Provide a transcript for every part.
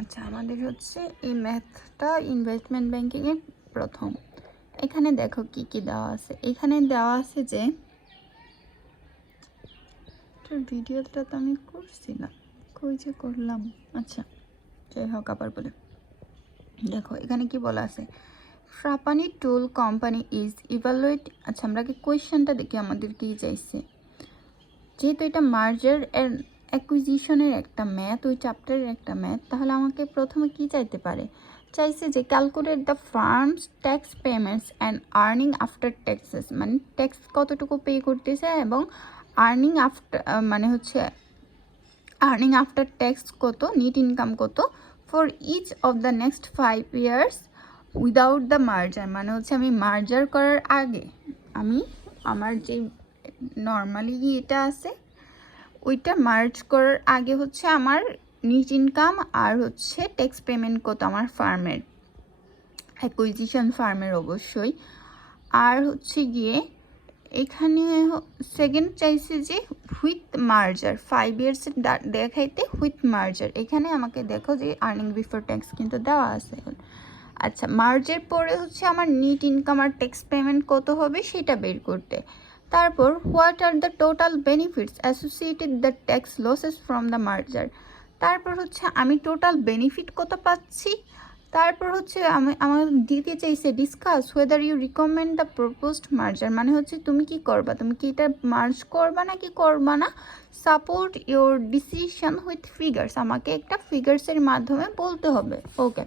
আচ্ছা, আমাদের হচ্ছে এই ম্যাথটা ইনভেস্টমেন্ট ব্যাংকিংয়ের প্রথম। এখানে দেখো কি কি দেওয়া আছে। এখানে দেওয়া আছে যে ভিডিওটা তো আমি করছিলাম, কই যে করলাম। আচ্ছা, যাই হোক, আবার বলে দেখো এখানে কি বলা আছে। ট্রাপানি টুল কোম্পানি ইজ ইভালুয়েট। আচ্ছা, আমরা কি কোয়েশ্চেনটা দেখি আমাদের কি চাইছে। যেহেতু এটা মার্জার অ্যান্ড অ্যাকুইজিশনের একটা ম্যাথ, ওই চ্যাপ্টারের একটা ম্যাথ, তাহলে আমাকে প্রথমে কি চাইতে পারে। চাইছে যে calculate the firm's tax payments and earning after taxes, মানে ট্যাক্স কতটুকু পে করতেছে এবং আর্নিং আফটার মানে হচ্ছে আর্নিং আফটার ট্যাক্স কত, নেট ইনকাম কত for each of the next 5 years without the merger. মানে হচ্ছে আমি মার্জার করার আগে, আমি আমার যে নর্মালি এটা আছে ওইটা মার্জ করার আগে হচ্ছে আমার নেট ইনকাম আর হচ্ছে ট্যাক্স পেমেন্ট কত আমার ফার্মের, অ্যাকুইজিশন ফার্মের অবশ্যই। আর হচ্ছে গিয়ে এখানে সেকেন্ড চাইছে যে হুইথ মার্জার 5 yearsের দেখাইতে হুইথ মার্জার। এখানে আমাকে দেখো যে আর্নিং বিফোর ট্যাক্স কিন্তু দেওয়া আছে। আচ্ছা, মার্জের পরে হচ্ছে আমার নেট ইনকাম আর ট্যাক্স পেমেন্ট কত হবে সেটা বের করতে। তারপর what are the total benefits associated the tax losses from the merger. তারপর হচ্ছে আমি টোটাল বেনিফিট কত পাচ্ছি। তারপর হচ্ছে আমার দিতে চাইছে discuss whether you recommend the proposed merger. মানে হচ্ছে তুমি কি করবা, তুমি কি এটা মার্জ করবা না কি করবা না, support your decision with figures. আমাকে একটা ফিগার্সের মাধ্যমে বলতে হবে। ওকে,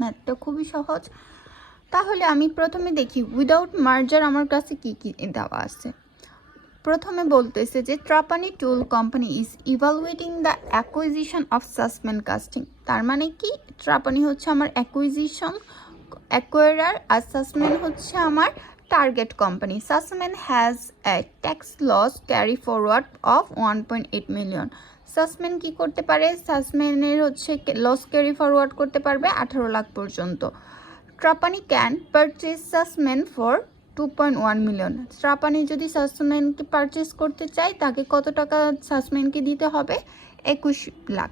ম্যাথটা খুবই সহজ। তাহলে আমি প্রথমে দেখি উইদাউট মার্জার আমার কাছে কি কি দেওয়া আছে। প্রথমে বলতেছে যে Trapani tool company is evaluating the acquisition of suspend casting. তার মানে কি, ট্রাপানি হচ্ছে আমার অ্যাকুইজিশন অ্যাকোয়ারার আর সাসমেন হচ্ছে আমার target company. Sussman has a tax loss carry forward of 1.8 million। সাসমেন কি করতে পারে, সাসমেনের হচ্ছে লস ক্যারি ফরওয়ার্ড করতে পারবে 18 লাখ পর্যন্ত। ট্রাপানি ক্যান পারচেজ সাসমেন ফর 2.1 million। ট্রাপানি যদি সাসমেনকে পারচেস করতে চায় তাকে কত টাকা সাসমেনকে দিতে হবে, 21 lakh.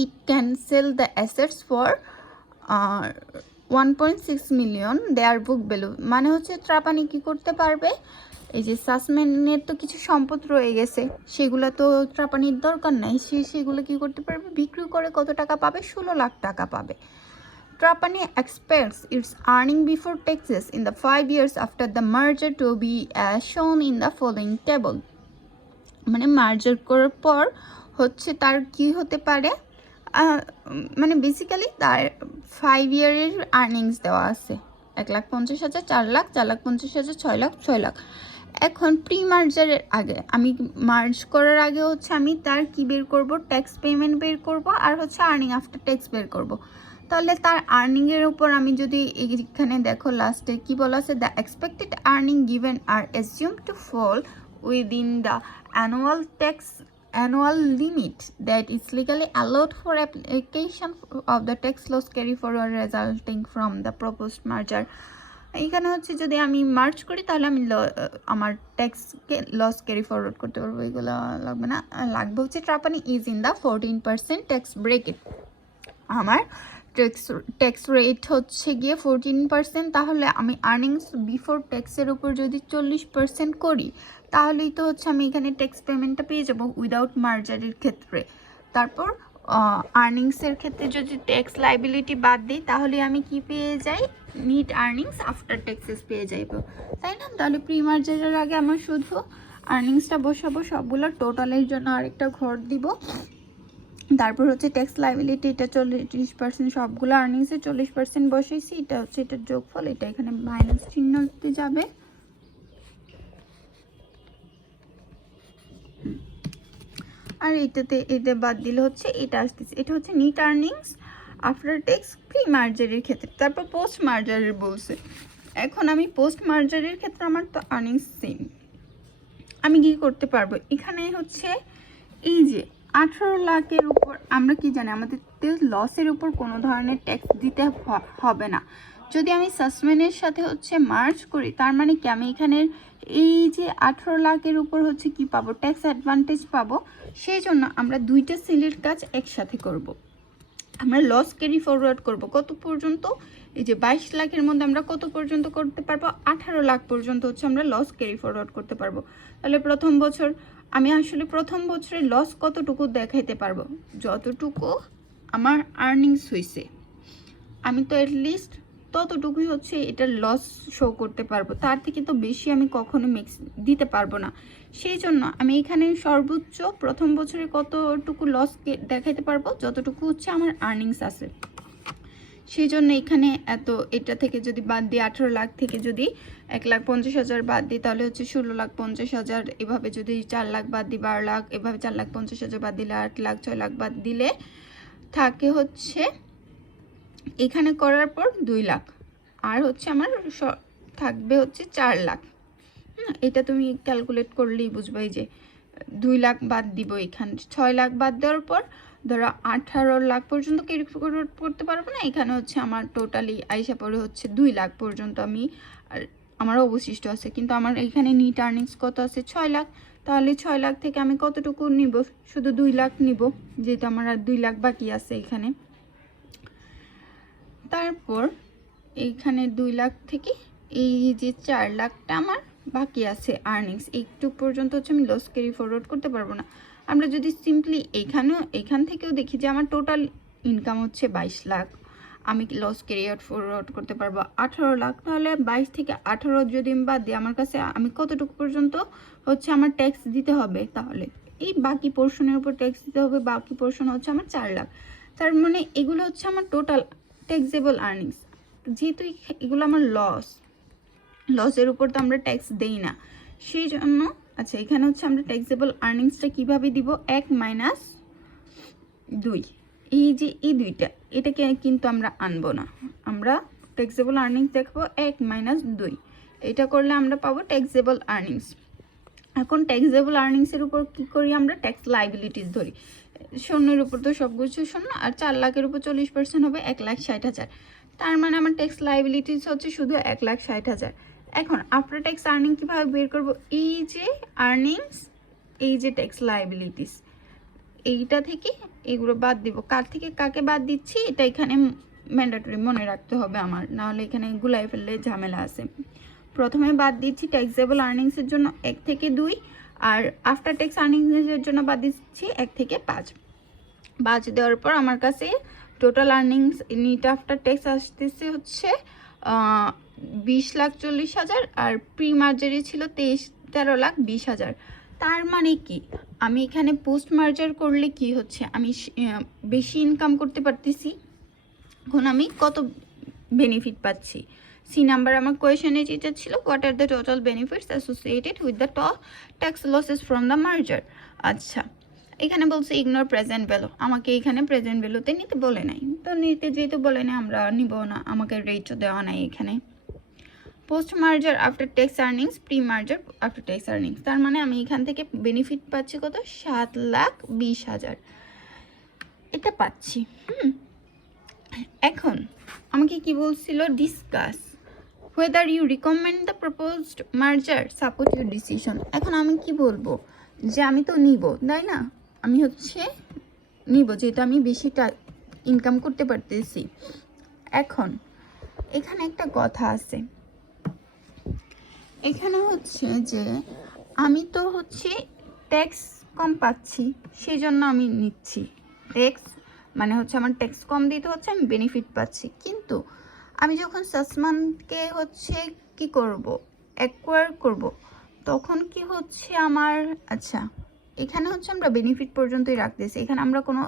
It can sell the assets for 1.6 million their book value. মানে হচ্ছে ট্রাপানি কি করতে পারবে, এই যে সাসমেনের তো কিছু সম্পদ রয়ে গেছে, সেগুলো তো ট্রাপানির দরকার নাই, সেগুলো কি করতে পারবে, বিক্রি করে কত টাকা পাবে, 16 লাখ টাকা পাবে। Trapani expects its earning before taxes in the 5 years after the merger to be as shown in the following table। মানে মার্জার করার পর হচ্ছে তার কি হতে পারে, মানে বেসিক্যালি তার 5 ইয়ারের আর্নিংস দেওয়া আছে 1,50,000, 4 লাখ, 4,50,000, 6 লাখ, 6 লাখ। এখন প্রি মার্জারের আগে, আমি মার্জ করার আগে হচ্ছে আমি তার কি বের করব, ট্যাক্স পেমেন্ট বের করব আর হচ্ছে আর্নিং আফটার ট্যাক্স বের করব। তাহলে তার আর্নিংয়ের উপর আমি যদি এইখানে দেখো লাস্টে কি বলা আছে, the expected earning given are assume to fall within the annual limit that is legally allowed for application of the tax loss carry forward resulting from the proposed merger। এখানে হচ্ছে যদি আমি মার্চ করি তাহলে আমি আমার ট্যাক্সকে লস ক্যারি ফরওয়ার্ড করতে পারবো, এগুলো লাগবে না। লাগবে হচ্ছে Trapani is in the 14% tax bracket. আমার ট্যাক্স রেট হচ্ছে গিয়ে 14%। তাহলে আমি আর্নিংস বিফোর ট্যাক্সের উপর যদি 40% করি তাহলেই তো হচ্ছে আমি এখানে ট্যাক্স পেমেন্টটা পেয়ে যাবো উইদাউট মার্জারের ক্ষেত্রে। তারপর আর্নিংসের ক্ষেত্রে যদি ট্যাক্স লাইবিলিটি বাদ দিই তাহলে আমি কি পেয়ে যাই, নিট আর্নিংস আফটার ট্যাক্সেস পেয়ে যাইব, তাই না। তাহলে প্রি মার্জারের আগে আমার শুধু আর্নিংসটা বসাবো, সবগুলো টোটালের জন্য আরেকটা ঘর দিব। তারপর হচ্ছে ট্যাক্স লাইবিলিটি, এটা 40%, সবগুলো আর্নিংসে 40% বসাইছি, এটা হচ্ছে এটার যোগফল, এটা এখানে মাইনাস চিহ্ন দিতে যাবে। আর এটা বাদ দিলে হচ্ছে এটা আসতেছে, এটা হচ্ছে net earnings after tax pre মার্জারের ক্ষেত্রে। তারপর পোস্ট মার্জারের বলছে, এখন আমি পোস্ট মার্জারের ক্ষেত্রে আমার তো আর্নিংস সেম, আমি কি করতে পারবো, এখানে হচ্ছে এই যে 18 লাখের উপর আমরা কি জানি, আমাদের লসের উপর কোনো ধরনের ট্যাক্স দিতে হবে না। যদি আমি সাসমেনের সাথে হচ্ছে মার্জ করি তার মানে কি, আমি এখানে এই যে 18 লাখের উপর হচ্ছে কি পাবো, ট্যাক্স অ্যাডভান্টেজ পাবো। সেই জন্য আমরা দুইটা সেলের কাজ একসাথে করব। আমরা লস ক্যারি ফরওয়ার্ড করব কত পর্যন্ত, এই যে 22 লাখের মধ্যে আমরা কত পর্যন্ত করতে পারবো, 18 লাখ পর্যন্ত হচ্ছে আমরা লস ক্যারি ফরওয়ার্ড করতে পারবো। তাহলে প্রথম বছর আমি আসলে প্রথম বছরে লস কতটুকু দেখাইতে পারবো, যতটুকু আমার আর্নিংস হয়েছে আমি তো অ্যাটলিস্ট ততটুকুই হচ্ছে এটার লস শো করতে পারবো, তার থেকে তো বেশি আমি কখনো মিক্স দিতে পারবো না। সেই জন্য আমি এখানে সর্বোচ্চ প্রথম বছরে কতটুকু লস দেখাইতে পারবো, যতটুকু হচ্ছে আমার আর্নিংস আছে। সেই জন্য এখানে এটা থেকে যদি বাদ দিই, 18 লাখ থেকে যদি 1,50,000 বাদ দিই, তাহলে হচ্ছে 16,50,000। এভাবে যদি 4 লাখ বাদ দিই 12 লাখ, এভাবে 4,50,000 বাদ দিলে 8 লাখ, 6 লাখ বাদ দিলে থাকে হচ্ছে এখানে করার পর 2 লাখ, আর হচ্ছে আমার থাকবে হচ্ছে 4 লাখ। এটা তুমি ক্যালকুলেট করলেই বুঝবাই যে 2 লাখ বাদ দিব, এখানে 6 লাখ বাদ দেওয়ার পর ধরো 18 লাখ পর্যন্ত ক্যারি ফরওয়ার্ড করতে পারবো না। এখানে হচ্ছে আমার টোটালি আইসা পড়ে হচ্ছে 2 লাখ পর্যন্ত আমি আমার অবশিষ্ট আছে, কিন্তু আমার এখানে নিট আর্নিংস কত আছে, 6 লাখ। তাহলে 6 লাখ থেকে আমি কতটুকু নিব, শুধু 2 লাখ নিব, যেহেতু আমার আর 2 লাখ বাকি আছে এখানে। তারপর এইখানে 2 লাখ থেকে এই যে 4 লাখটা আমার বাকি আছে আর্নিংস, একটু পর্যন্ত হচ্ছে আমি লস ক্যারি ফরওয়ার্ড করতে পারবো না। আমরা যদি সিম্পলি এখান থেকেও দেখি যে আমার টোটাল ইনকাম হচ্ছে 22 লাখ, আমি লস ক্যারি ফরওয়ার্ড করতে পারবো 18 লাখ, তাহলে 22 থেকে 18 যদি আমি বাদ দিই, আমার কাছে আমি কতটুকু পর্যন্ত হচ্ছে আমার ট্যাক্স দিতে হবে, তাহলে এই বাকি পোর্শনের উপর ট্যাক্স দিতে হবে, বাকি পোর্শন হচ্ছে আমার 4 লাখ। তার মানে এগুলো হচ্ছে আমার টোটাল ট্যাক্সেবল আর্নিংস। যেহেতু এগুলো আমার লসের উপর তো আমরা ট্যাক্স দেই না, সেই জন্য আচ্ছা এখানে হচ্ছে আমরা ট্যাক্সেবল আর্নিংসটা কিভাবে দিব, 1 - 2, এই যে এই দুইটা, এটাকে কিন্তু আমরা আনবো না, আমরা ট্যাক্সেবল আর্নিংস দেখবো 1 - 2, এটা করলে আমরা পাবো ট্যাক্সেবল আর্নিংস। এখন ট্যাক্সেবল আর্নিংসের উপর কি করি, আমরা ট্যাক্স লাইবিলিটিস ধরি, শূন্যের উপর তো সব কিছু শূন্য, আর 4 লাখের উপর 40% হবে 1,60,000, তার মানে আমার ট্যাক্স লাইবিলিটিস হচ্ছে শুধু 1,60,000। এখন আফটার ট্যাক্স আর্নিং কীভাবে বের করবো, এই যে আর্নিংস, এই যে ট্যাক্স লাইবিলিটিস, এইটা থেকে এগুলো বাদ দিব, কার থেকে কাকে বাদ দিচ্ছি এটা এখানে ম্যান্ডেটরি মনে রাখতে হবে আমার, নাহলে এখানে গুলাই ফেললে ঝামেলা আছে। প্রথমে বাদ দিচ্ছি ট্যাক্সেবল আর্নিংসের জন্য 1 থেকে 2, আর আফটার ট্যাক্স আর্নিংসের জন্য বাদ দিচ্ছি 1 থেকে 5। 5 দেওয়ার পর আমার কাছে total earnings net after tax আসতেছে হচ্ছে 20,40,000, আর প্রি মার্জারি ছিল 13,20,000। তার মানে কি, আমি এখানে পোস্ট মার্জার করলে কি হচ্ছে, আমি বেশি ইনকাম করতে পারতেছি। এখন আমি কত বেনিফিট পাচ্ছি, সি নাম্বার আমার কোয়েশনে যেটা ছিল, what are the total benefits associated with the tax losses from the merger. আচ্ছা এখানে বলছে ইগনোর প্রেজেন্ট ভ্যালু, আমাকে এখানে প্রেজেন্ট ভ্যালুতে নিতে বলে নাই, তো নিতে যেহেতু বলে নাই আমরা নিব না, আমাকে রেটও দেওয়া নাই এখানে। Post merger after tax earnings, pre merger after tax earnings, তার মানে আমি এখান থেকে বেনিফিট পাচ্ছি কত, 7,20,000 এটা পাচ্ছি। এখন আমাকে কি বলছিল, discuss whether you recommend the proposed merger support your decision। এখন আমি কি বলবো, যে আমি তো নিব, তাই না, আমি হচ্ছে নিব যেহেতু আমি বেশিটা ইনকাম করতে পারতেছি। এখন এখানে একটা কথা আছে, এখানে হচ্ছে যে আমি তো হচ্ছে ট্যাক্স কম পাচ্ছি, সেই জন্য আমি নিচ্ছি, ট্যাক্স মানে হচ্ছে আমার ট্যাক্স কম দিতে হচ্ছে, আমি বেনিফিট পাচ্ছি। কিন্তু আমি যখন সাসমানকে হচ্ছে কি করব, অ্যাকোয়ার করব, তখন কি হচ্ছে আমার, আচ্ছা এখানে হচ্ছে আমরা বেনিফিট পর্যন্তই রাখতেছি, এখানে আমরা কোনো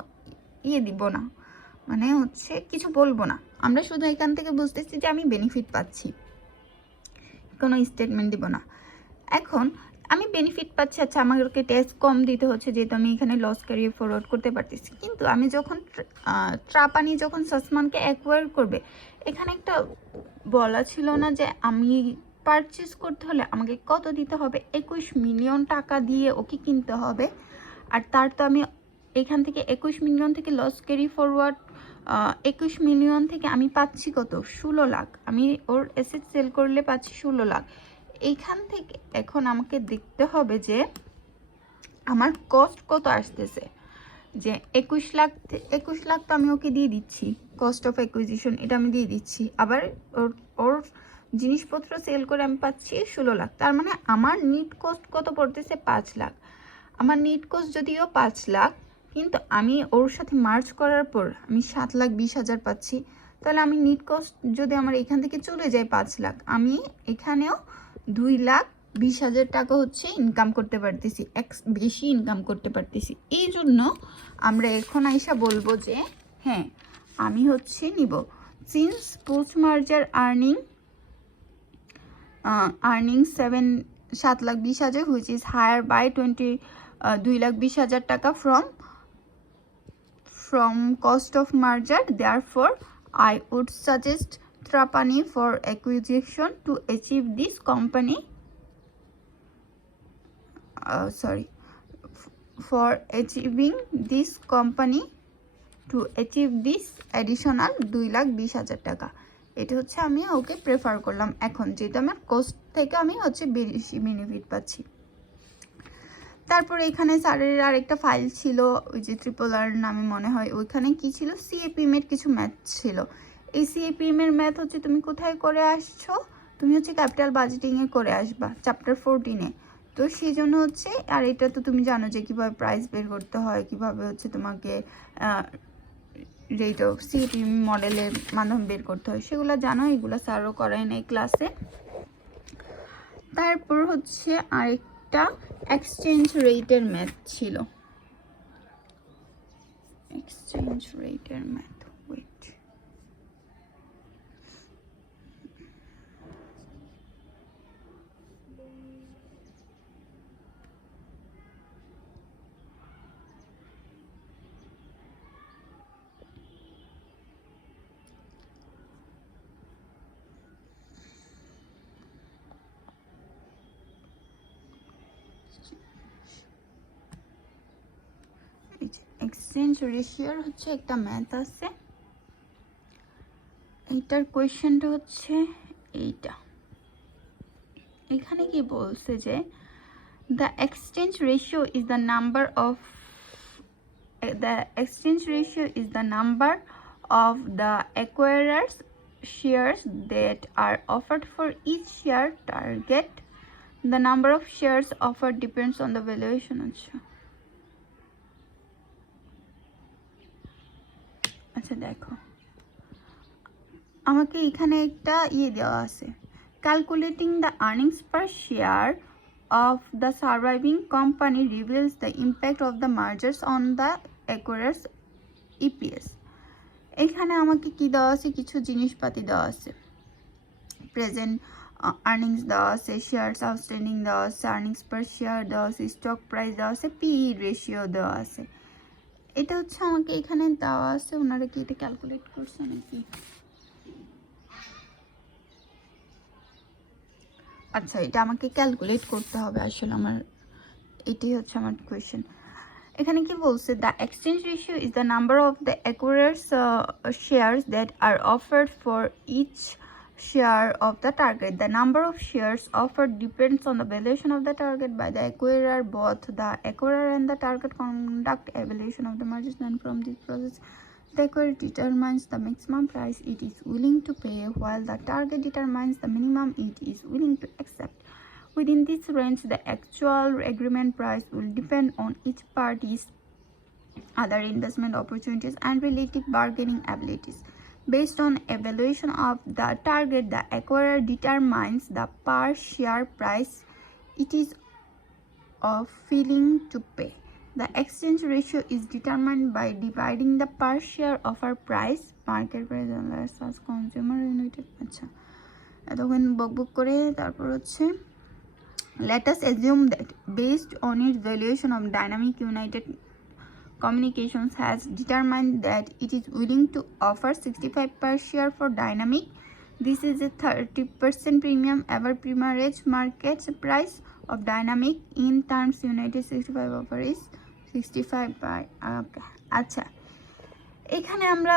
দিব না, মানে হচ্ছে কিছু বলবো না, আমরা শুধু এখান থেকে বুঝতেছি যে আমি বেনিফিট পাচ্ছি, কোনো স্টেটমেন্ট দিব না। এখন আমি বেনিফিট পাচ্ছি, আচ্ছা আমাকে ট্যাক্স কম দিতে হচ্ছে যেহেতু আমি এখানে লস ক্যারি ফরওয়ার্ড করতে পারতেছি, কিন্তু আমি যখন ট্রাপানি যখন সাসমানকে অ্যাকোয়ার করবে, এখানে একটা বলা ছিল না যে আমি পারচেস করতে হলে আমাকে কত দিতে হবে, 21 মিলিয়ন টাকা দিয়ে ওকে কিনতে হবে, আর তার তো আমি এখান থেকে 21 মিলিয়ন থেকে লস ক্যারি ফরওয়ার্ড 21 মিলিয়ন থেকে আমি পাচ্ছি কত, 16 লাখ, আমি ওর অ্যাসেট সেল করলে পাচ্ছি 16 লাখ। এইখান থেকে এখন আমাকে দেখতে হবে যে আমার কস্ট কত আসতেছে, যে 21 লাখ তো আমি ওকে দিয়ে দিচ্ছি, কস্ট অফ অ্যাকুইজিশন এটা আমি দিয়ে দিচ্ছি। আবার ওর ওর জিনিসপত্র সেল করে আমি পাচ্ছি 16 লাখ। তার মানে আমার নিট কস্ট কত পড়তেছে? 5 লাখ। আমার নিট কস্ট যদিও 5 লাখ, কিন্তু আমি ওর সাথে মার্জ করার পর আমি 7,20,000 পাচ্ছি। তাহলে আমি নিট কস্ট যদি আমার এখান থেকে চলে যায় 5 লাখ, আমি এখানেও 2,20,000 টাকা হচ্ছে ইনকাম করতে পারতেছি, বেশি ইনকাম করতে পারতেছি। এই জন্য আমরা এখন আইসা বলবো যে হ্যাঁ আমি হচ্ছে নিব। Since post merger earning 7,20,000 which is higher by 2,20,000 টাকা from cost of merger, therefore I would suggest Trapani for acquisition to achieve this company for achieving this company to achieve this additional 2,20,000 টাকা। এটা হচ্ছে আমি ওকে prefer করলাম এখন, যেহেতু আমার coast থেকে আমি হচ্ছে বেশি বেনিফিট পাচ্ছি। তারপর এখানে স্যারের আরেকটা ফাইল ছিল, ওই যে RRR নামে মনে হয়, ওইখানে কি ছিল? CAPM এর কিছু ম্যাথ ছিল। এই CAPM এর ম্যাথ হচ্ছে তুমি কোথায় করে আসছো? তুমি হচ্ছে ক্যাপিটাল বাজেটিংয়ে করে আসবা, চ্যাপ্টার 14-এ। তো সেই জন্য হচ্ছে, আর এটা তো তুমি জানো যে কীভাবে প্রাইস বের করতে হয়, কীভাবে হচ্ছে তোমাকে রেট অফ CAPM মডেলের মাধ্যমে বের করতে হয়, সেগুলো জানো। এগুলো স্যারও করায় না এই ক্লাসে। তারপর হচ্ছে আরেকটা এক্সচেঞ্জ রেটের ম্যাথ ছিল, এক্সচেঞ্জ রেটের ম্যাথ। ওয়েট, এক্সচেঞ্জ রেশিওর হচ্ছে একটা ম্যাথ আছে। এইটার কোয়েশ্চেনটা হচ্ছে এইটা। এখানে কি বলছে যে the exchange ratio is the number of the acquirers shares that are offered for each share target. The number of shares offered depends on the valuation. আচ্ছা দেখো, আমাকে এখানে একটা দেওয়া আছে, calculating the earnings per share of the surviving company reveals the impact of the mergers on the acquirers EPS. এখানে আমাকে কি দেওয়া আছে? কিছু জিনিসপাতি দেওয়া আছে, প্রেজেন্ট আর্নিংস দেওয়া আছে, শেয়ারস আউটস্ট্যান্ডিং দেওয়া আছে, আর্নিংস পার শেয়ার দেওয়া আছে, স্টক প্রাইস দেওয়া আছে, PE রেশিও দেওয়া আছে। এটা হচ্ছে আমাকে এখানে দেওয়া আছে। ওনারা কি এটা ক্যালকুলেট করছে নাকি? আচ্ছা, এটা আমাকে ক্যালকুলেট করতে হবে আসলে। এটাই হচ্ছে আমার কোয়েশ্চেন। এখানে কি বলছে? The exchange ratio is the number of the acquirers shares that are offered for each share of the target. The number of shares offered depends on the valuation of the target by the acquirer. Both the acquirer and the target conduct evaluation of the mergers, and from this process the acquirer determines the maximum price it is willing to pay, while the target determines the minimum it is willing to accept. Within this range, the actual agreement price will depend on each party's other investment opportunities and relative bargaining abilities. Based on evaluation of the target, the acquirer determines the per share price it is willing to pay. The exchange ratio is determined by dividing the per share offer price, market price as consumer unit. আচ্ছা, এতক্ষণ বকবক করে তারপর হচ্ছে, let us assume that based on its valuation of Dynamic United Communications has determined that it is willing to offer 65 per share for Dynamic. This is a 30% premium over primarage market price of Dynamic. In terms United 65 offer is 65 by okay. আচ্ছা, এখানে আমরা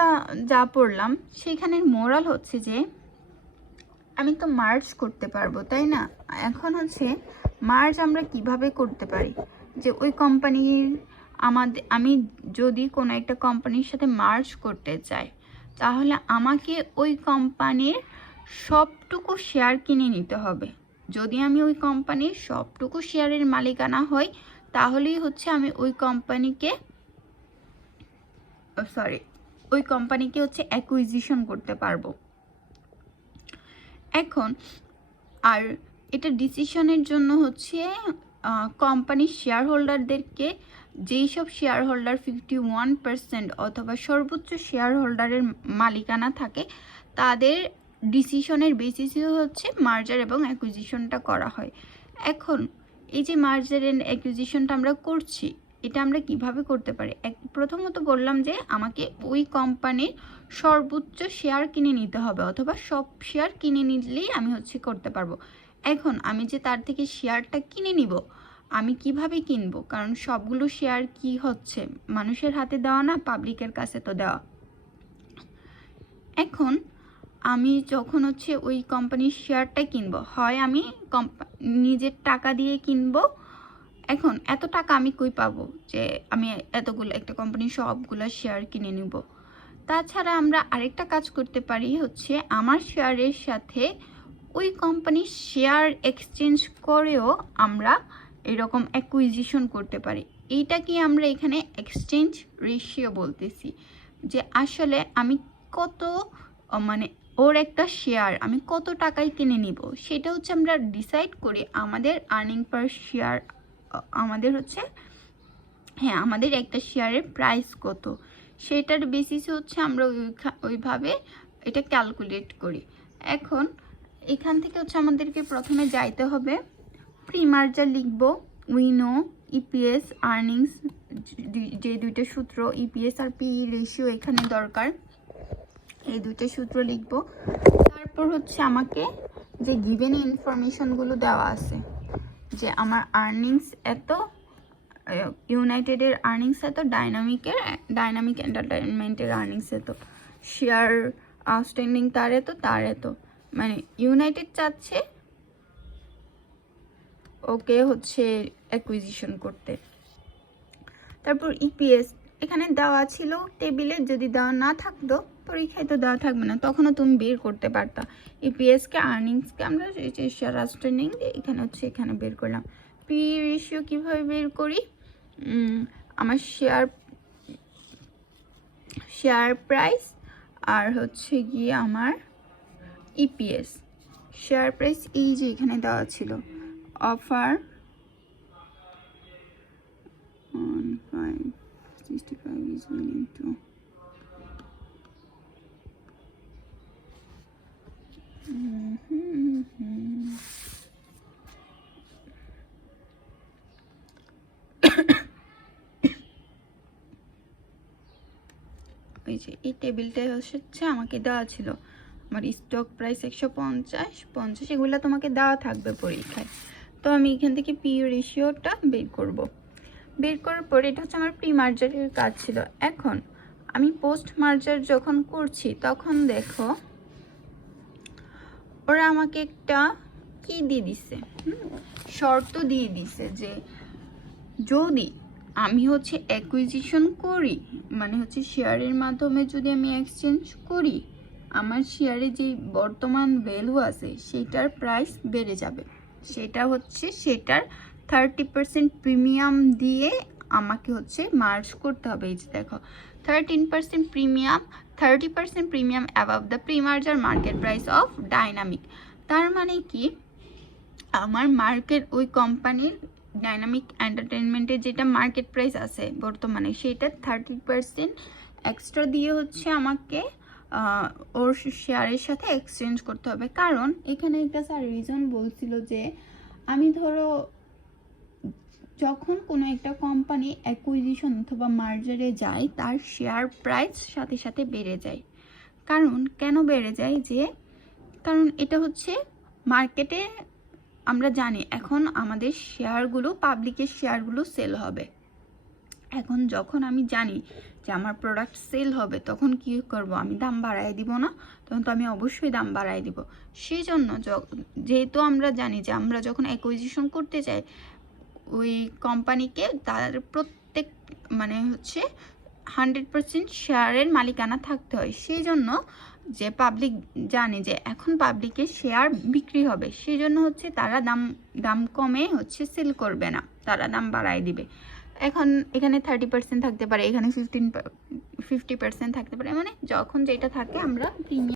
যা পড়লাম সেখানের moral হচ্ছে যে আমি তো মার্জ করতে পারবো, তাই না? এখন হচ্ছে মার্জ আমরা কিভাবে করতে পারি? যে ওই কোম্পানির আমি যদি কোনো একটা কোম্পানির সাথে মার্জ করতে চাই, তাহলে আমাকে ওই কোম্পানির সবটুকু শেয়ার কিনে নিতে হবে। যদি আমি ওই কোম্পানির সবটুকু শেয়ারের মালিকানা হই, তাহলেই হচ্ছে আমি ওই কোম্পানিকে হচ্ছে অ্যাকুইজিশন করতে পারবো। এখন আর এটা ডিসিশনের জন্য হচ্ছে কোম্পানির শেয়ার হোল্ডারদেরকে, যেই সব শেয়ার হোল্ডার 51% অথবা সর্বোচ্চ শেয়ার হোল্ডারের মালিকানা থাকে, তাদের ডিসিশনের বেসিসে হচ্ছে মার্জার এবং অ্যাকুইজিশনটা করা হয়। এখন এই যে মার্জার অ্যান্ড অ্যাকুইজিশনটা আমরা করছি, এটা আমরা কিভাবে করতে পারি? প্রথমত বললাম যে আমাকে ওই কোম্পানির সর্বোচ্চ শেয়ার কিনে নিতে হবে, অথবা সব শেয়ার কিনে নিলেই আমি হচ্ছে করতে পারবো। এখন আমি যে তার থেকে শেয়ারটা কিনে নিব, আমি কিভাবে কিনবো? কারণ সবগুলো শেয়ার কি হচ্ছে মানুষের হাতে দেওয়া না, পাবলিকের কাছে তো দেওয়া। এখন আমি যখন হচ্ছে ওই কোম্পানির শেয়ারটা কিনবো, হয় আমি নিজের টাকা দিয়ে কিনবো। এখন এত টাকা আমি কই পাবো যে আমি এতগুলো একটা কোম্পানির সবগুলো শেয়ার কিনে নিব? তাছাড়া আমরা আরেকটা কাজ করতে পারি, হচ্ছে আমার শেয়ারের সাথে ওই কোম্পানির শেয়ার এক্সচেঞ্জ করেও আমরা এরকম অ্যাকুইজিশন করতে পারি। এইটা কি আমরা এখানে এক্সচেঞ্জ রেশিও বলতেছি, যে আসলে আমি কত মানে ওর একটা শেয়ার আমি কত টাকায় কিনে নিব, সেটা হচ্ছে আমরা ডিসাইড করি আমাদের আর্নিং পার শেয়ার, আমাদের হচ্ছে আমাদের একটা শেয়ারের প্রাইস কত, সেটার বেসিসে হচ্ছে আমরা ওইভাবে এটা ক্যালকুলেট করি। এখন এখান থেকে হচ্ছে আমাদেরকে প্রথমে যাইতে হবে, প্রি মার্জার লিখবো, উইনো, ইপিএস, আর্নিংস, যে দুইটা সূত্র ইপিএস আর পি রেশিও এখানে দরকার, এই দুইটা সূত্র লিখবো। তারপর হচ্ছে আমাকে যে গিভেন ইনফরমেশনগুলো দেওয়া আছে, যে আমার আর্নিংস এত, ইউনাইটেডের আর্নিংস এত, ডাইনামিক এন্টারটেনমেন্টের আর্নিংস এত, শেয়ার আউটস্ট্যান্ডিং তার এত, মানে ইউনাইটেড চাচ্ছে ওকে হচ্ছে অ্যাকুইজিশন করতে। তারপর ইপিএস এখানে দেওয়া ছিল টেবিলে, যদি দেওয়া না থাকতো পরীক্ষায় তো দেওয়া থাকবে না, তখনও তুমি বের করতে পারতা। ইপিএসকে আর্নিংসকে আমরা শেয়ার আউটস্ট্যান্ডিং এখানে হচ্ছে এখানে বের করলাম। পি রেশিও কীভাবে বের করি? আমার শেয়ার প্রাইস আর হচ্ছে গিয়ে আমার ইপিএস। শেয়ার প্রাইস এই যে এখানে দেওয়া ছিল, অফার 565 is willing to ওই যে এই টেবিলটাই হচ্ছে আমাকে দেওয়া ছিল, আমার স্টক প্রাইস 150 এগুলো তোমাকে দেওয়া থাকবে পরীক্ষায়। তো আমি এখান থেকে পি রেশিওটা বের করার পর এটা হচ্ছে আমার প্রি মার্জারের কাজ ছিল। এখন আমি পোস্ট মার্জার যখন করছি, তখন দেখো ওরা আমাকে একটা কি দিয়ে দিছে, শর্ত দিয়ে দিছে, যে যদি আমি হচ্ছে অ্যাকুইজিশন করি, মানে হচ্ছে শেয়ারের মাধ্যমে যদি আমি এক্সচেঞ্জ করি, আমার শেয়ারে যে বর্তমান ভ্যালু আছে সেটার প্রাইস বেড়ে যাবে, সেটার 30% প্রিমিয়াম দিয়ে আমাকে হচ্ছে মার্জ করতে হবে। এই যে দেখো 30% premium above the pre merger market price of dynamic. তার মানে কি, আমার ওই কোম্পানির ডাইনামিক এন্টারটেনমেন্টের যেটা মার্কেট প্রাইস আছে বর্তমানে, সেটা 30% এক্সট্রা দিয়ে হচ্ছে আমাকে ওর শেয়ারের সাথে এক্সচেঞ্জ করতে হবে। কারণ এখানে একটা স্যার রিজন বলছিল যে আমি ধরো যখন কোনো একটা কোম্পানি অ্যাকুইজিশন অথবা মার্জারে যায়, তার শেয়ার প্রাইস সাথে সাথে বেড়ে যায়। কেন বেড়ে যায়? কারণ এটা হচ্ছে মার্কেটে আমরা জানি এখন আমাদের শেয়ারগুলো, পাবলিকের শেয়ারগুলো সেল হবে। এখন যখন আমি জানি যে আমার প্রোডাক্ট সেল হবে, তখন কি করব? আমি দাম বাড়ায় দিব না, তখন তো আমি অবশ্যই দাম বাড়ায় দিব। সেই জন্য যেহেতু আমরা জানি যে আমরা যখন অ্যাকুইজিশন করতে চাই ওই কোম্পানিকে, তার প্রত্যেক মানে হচ্ছে 100% শেয়ারের মালিকানা থাকতে হয়। সেই জন্য যে পাবলিক জানে যে এখন পাবলিকের শেয়ার বিক্রি হবে, সেই জন্য হচ্ছে তারা দাম কমে হচ্ছে সেল করবে না, তারা দাম বাড়ায় দিবে। এখন এখানে 30% থাকতে পারে, এখানে 50% থাকতে পারে, মানে যখন যেটা থাকে আমরা প্রিমিয়াম